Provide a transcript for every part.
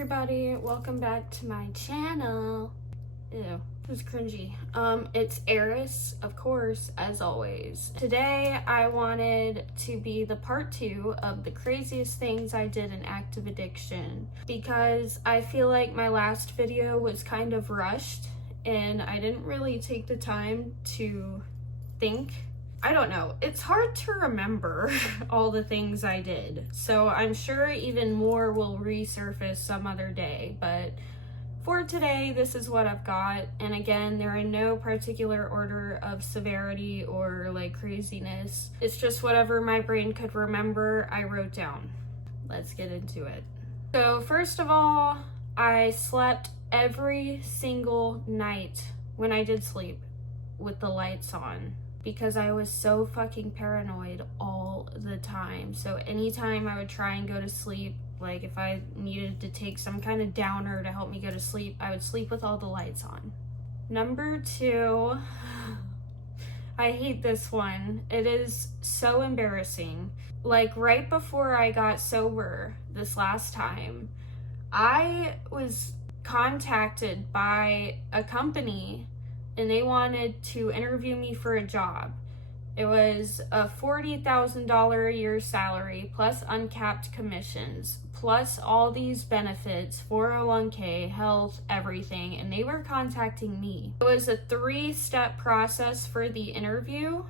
everybody, welcome back to my channel. Ew, it was cringy. It's Eris, of course, as always. Today I wanted to be the part 2 of the craziest things I did in active addiction, because I feel like my last video was kind of rushed and I didn't really take the time to think. I don't know, it's hard to remember all the things I did, so I'm sure even more will resurface some other day, but for today, this is what I've got. And again, they're in no particular order of severity or like craziness. It's just whatever my brain could remember, I wrote down. Let's get into it. So first of all, I slept every single night when I did sleep with the lights on, because I was so fucking paranoid all the time. So anytime I would try and go to sleep, like if I needed to take some kind of downer to help me go to sleep, I would sleep with all the lights on. Number 2, I hate this one. It is so embarrassing. Like right before I got sober this last time, I was contacted by a company and they wanted to interview me for a job. It was a $40,000 a year salary, plus uncapped commissions, plus all these benefits, 401k, health, everything, and they were contacting me. It was a 3-step process for the interview.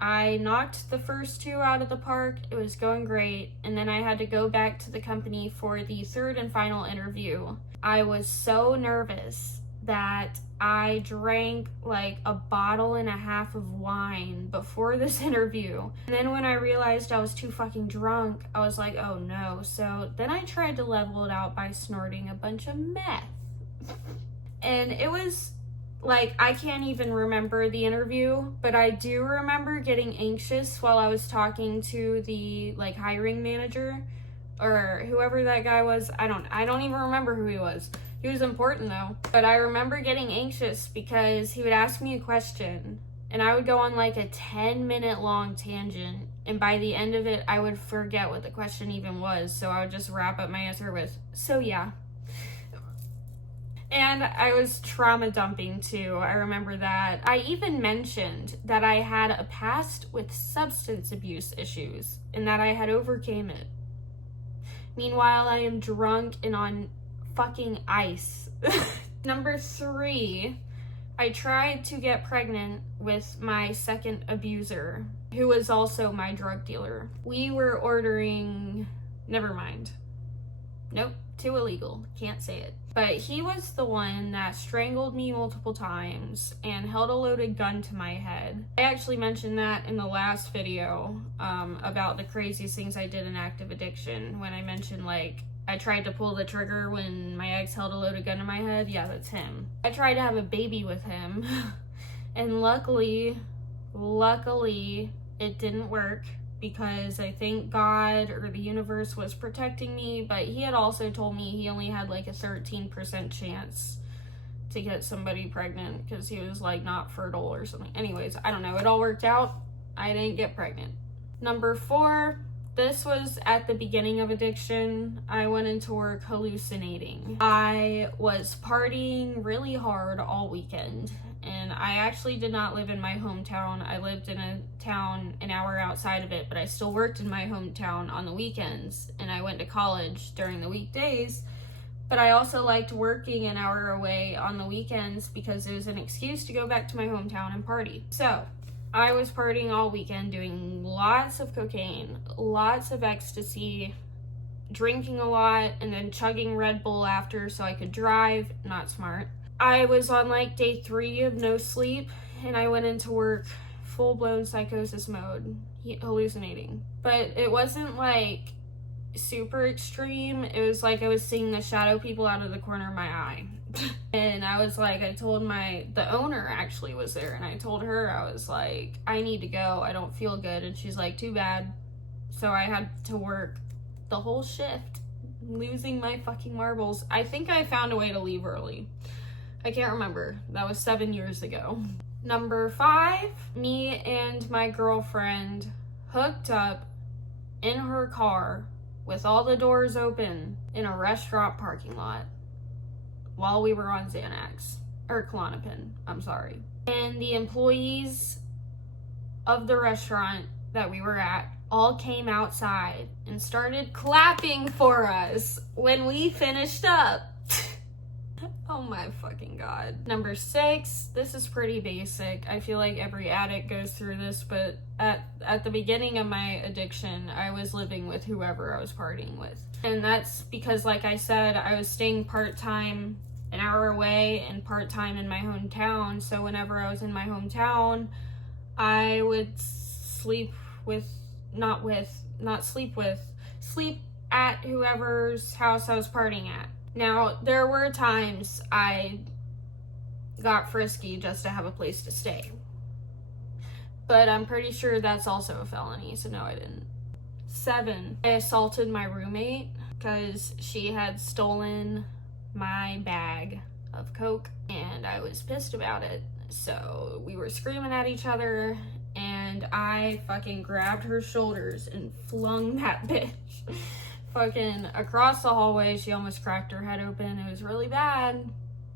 I knocked the first 2 out of the park, it was going great, and then I had to go back to the company for the 3rd and final interview. I was so nervous that I drank like a bottle and a half of wine before this interview. And then when I realized I was too fucking drunk, I was like, oh no. So then I tried to level it out by snorting a bunch of meth. And it was like, I can't even remember the interview, but I do remember getting anxious while I was talking to the like hiring manager or whoever that guy was. I don't even remember who he was. He was important though, but I remember getting anxious because he would ask me a question and I would go on like a 10-minute long tangent, and by the end of it I would forget what the question even was, so I would just wrap up my answer with, so yeah. And I was trauma dumping too, I remember that. I even mentioned that I had a past with substance abuse issues and that I had overcame it. Meanwhile, I am drunk and on fucking ice. Number 3, I tried to get pregnant with my second abuser, who was also my drug dealer. We were ordering, never mind. Nope, too illegal, can't say it. But he was the one that strangled me multiple times and held a loaded gun to my head. I actually mentioned that in the last video about the craziest things I did in active addiction, when I mentioned like I tried to pull the trigger when my ex held a loaded gun to my head. Yeah, that's him. I tried to have a baby with him and luckily it didn't work, because I think God or the universe was protecting me, but he had also told me he only had like a 13% chance to get somebody pregnant because he was like not fertile or something. Anyways, I don't know, it all worked out. I didn't get pregnant. Number 4, this was at the beginning of addiction. I went into work hallucinating. I was partying really hard all weekend, and I actually did not live in my hometown. I lived in a town an hour outside of it, but I still worked in my hometown on the weekends, and I went to college during the weekdays. But I also liked working an hour away on the weekends because it was an excuse to go back to my hometown and party. So I was partying all weekend, doing lots of cocaine, lots of ecstasy, drinking a lot, and then chugging Red Bull after so I could drive. Not smart. I was on like day 3 of no sleep, and I went into work full-blown psychosis mode, hallucinating. But it wasn't like super extreme. It was like I was seeing the shadow people out of the corner of my eye. And I was like, I told the owner actually was there, and I told her, I was like, I need to go, I don't feel good. And she's like, too bad. So I had to work the whole shift, losing my fucking marbles. I think I found a way to leave early. I can't remember. That was 7 years ago. Number 5, me and my girlfriend hooked up in her car with all the doors open in a restaurant parking lot while we were on Xanax, or Klonopin, I'm sorry. And the employees of the restaurant that we were at all came outside and started clapping for us when we finished up. Oh my fucking God. Number 6, this is pretty basic. I feel like every addict goes through this, but at the beginning of my addiction, I was living with whoever I was partying with. And that's because, like I said, I was staying part-time an hour away and part-time in my hometown. So whenever I was in my hometown, I would sleep at whoever's house I was partying at. Now, there were times I got frisky just to have a place to stay. But I'm pretty sure that's also a felony, so no, I didn't. 7, I assaulted my roommate because she had stolen my bag of coke, and I was pissed about it. So we were screaming at each other, and I fucking grabbed her shoulders and flung that bitch fucking across the hallway. She almost cracked her head open. It was really bad.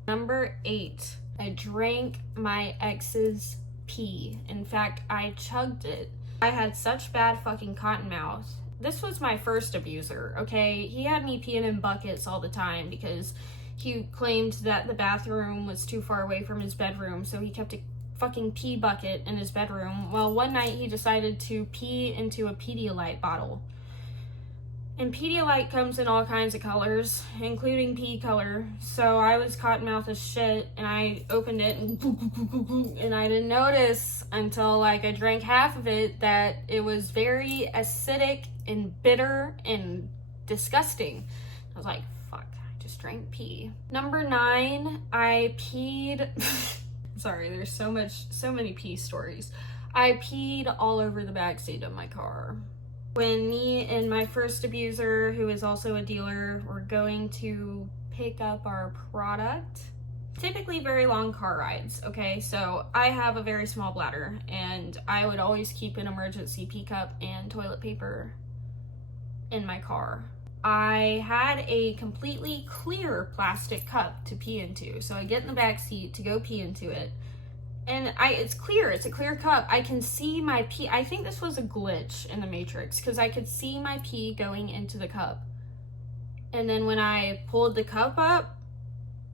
Number 8, I drank my ex's pee. In fact, I chugged it. I had such bad fucking cotton mouth. This was my first abuser, okay? He had me peeing in buckets all the time because he claimed that the bathroom was too far away from his bedroom, so he kept a fucking pee bucket in his bedroom. Well, one night he decided to pee into a Pedialyte bottle. And Pedialyte comes in all kinds of colors, including pea color. So I was cottonmouth as shit, and I opened it, and I didn't notice until like I drank half of it that it was very acidic and bitter and disgusting. I was like, fuck, I just drank pee. Number 9, I peed. Sorry, there's so many pee stories. I peed all over the backseat of my car. When me and my first abuser, who is also a dealer, were going to pick up our product, typically very long car rides, okay? So I have a very small bladder, and I would always keep an emergency pee cup and toilet paper in my car. I had a completely clear plastic cup to pee into, so I get in the back seat to go pee into it. And it's clear, it's a clear cup. I can see my pee. I think this was a glitch in the Matrix because I could see my pee going into the cup. And then when I pulled the cup up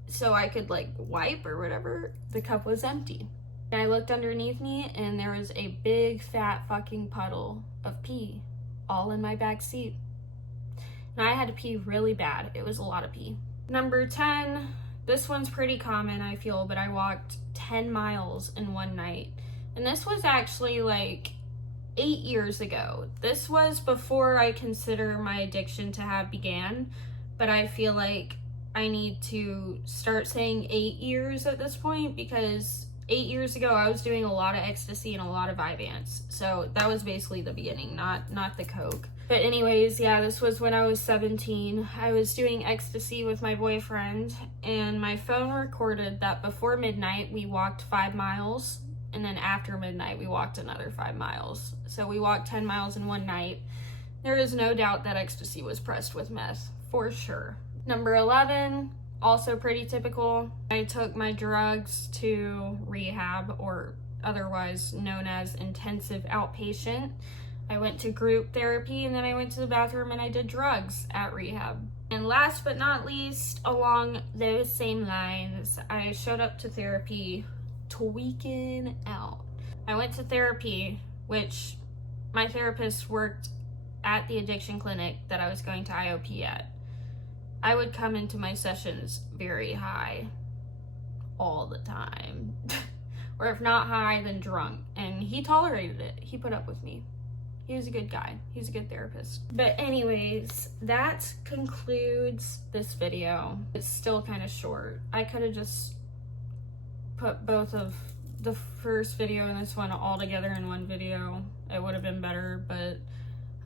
so I could like wipe or whatever, the cup was empty. And I looked underneath me and there was a big fat fucking puddle of pee all in my back seat. And I had to pee really bad. It was a lot of pee. Number 10, this one's pretty common, I feel, but I walked 10 miles in one night. And this was actually like 8 years ago. This was before I consider my addiction to have began, but I feel like I need to start saying 8 years at this point because 8 years ago I was doing a lot of ecstasy and a lot of Vyvanse. So that was basically the beginning, not the coke. But anyways, yeah, this was when I was 17. I was doing ecstasy with my boyfriend, and my phone recorded that before midnight we walked 5 miles, and then after midnight we walked another 5 miles. So we walked 10 miles in one night. There is no doubt that ecstasy was pressed with meth, for sure. Number 11, also pretty typical. I took my drugs to rehab, or otherwise known as intensive outpatient. I went to group therapy, and then I went to the bathroom and I did drugs at rehab. And last but not least, along those same lines, I showed up to therapy tweaking out. I went to therapy, which my therapist worked at the addiction clinic that I was going to IOP at. I would come into my sessions very high all the time. Or if not high, then drunk. And he tolerated it. He put up with me. He was a good guy. He's a good therapist. But anyways, that concludes this video. It's still kind of short. I could have just put both of the first video and this one all together in one video. It would have been better, but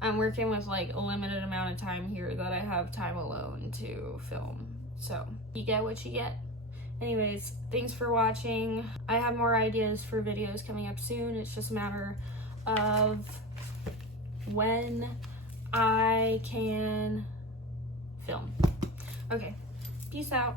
I'm working with like a limited amount of time here that I have time alone to film. So you get what you get. Anyways, thanks for watching. I have more ideas for videos coming up soon. It's just a matter of when I can film. Okay, peace out.